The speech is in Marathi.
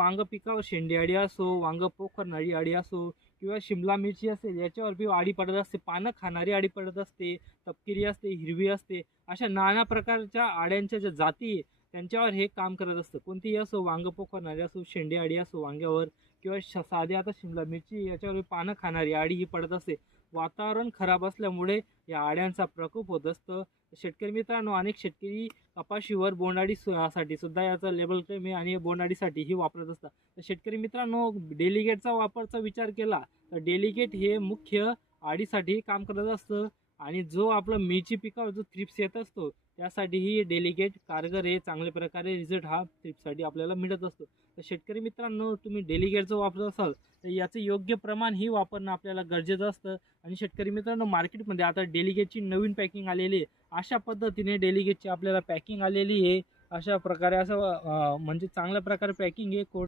वांग पिकावर शेंडी अळी असो, वांग पोक करणारी अळी असो किंवा शिमला मिरची असेल याच्यावर बी अळी पडत असते, पानं खाणारी अळी पडत असते, तपकिरी असते, हिरवी असते, अशा नाना प्रकारच्या अळ्यांच्या ज्या जाती आहे त्यांच्यावर हे काम करत असतं. कोणतीही असो, वांग पोक करणारी असो, शेंडी अळी असो वांग्यावर किंवा साधी आता शिमला मिरची याच्यावर पानं खाणारी अळी ही पडत असते. वातावरण खराब असल्यामुळे या अळ्यांचा प्रकोप होत असतं. शेतकरी मित्रांनो, अनेक शेतकरी कपाशीवर बोंडअळी साठी सुद्धा याचा लेबल कमी आणि बोंडअळीसाठीही वापरत असतात. तर शेतकरी मित्रांनो, डेलिगेटचा वापरचा विचार केला तर डेलिगेट हे मुख्य अळीसाठी काम करत असतं आणि जो आपला मिरची पिकावर जो थ्रिप्स येत असतो त्यासाठीही डेलिगेट कारगर आहे. चांगल्या प्रकारे रिझल्ट हा थ्रिप्ससाठी आपल्याला मिळत असतो. तर शेतकरी मित्रांनो, तुम्ही डेलिगेटचा वापरत असाल तर याचं योग्य प्रमाण ही वापरणं आपल्याला गरजेचं असतं. आणि शेतकरी मित्रांनो, मार्केटमध्ये आता डेलिगेटची नवीन पॅकिंग आलेली आहे. अशा पद्धतीने डेलिगेटची आपल्याला पॅकिंग आलेली आहे. अशा प्रकारे असं म्हणजे चांगल्या प्रकारे पॅकिंग आहे.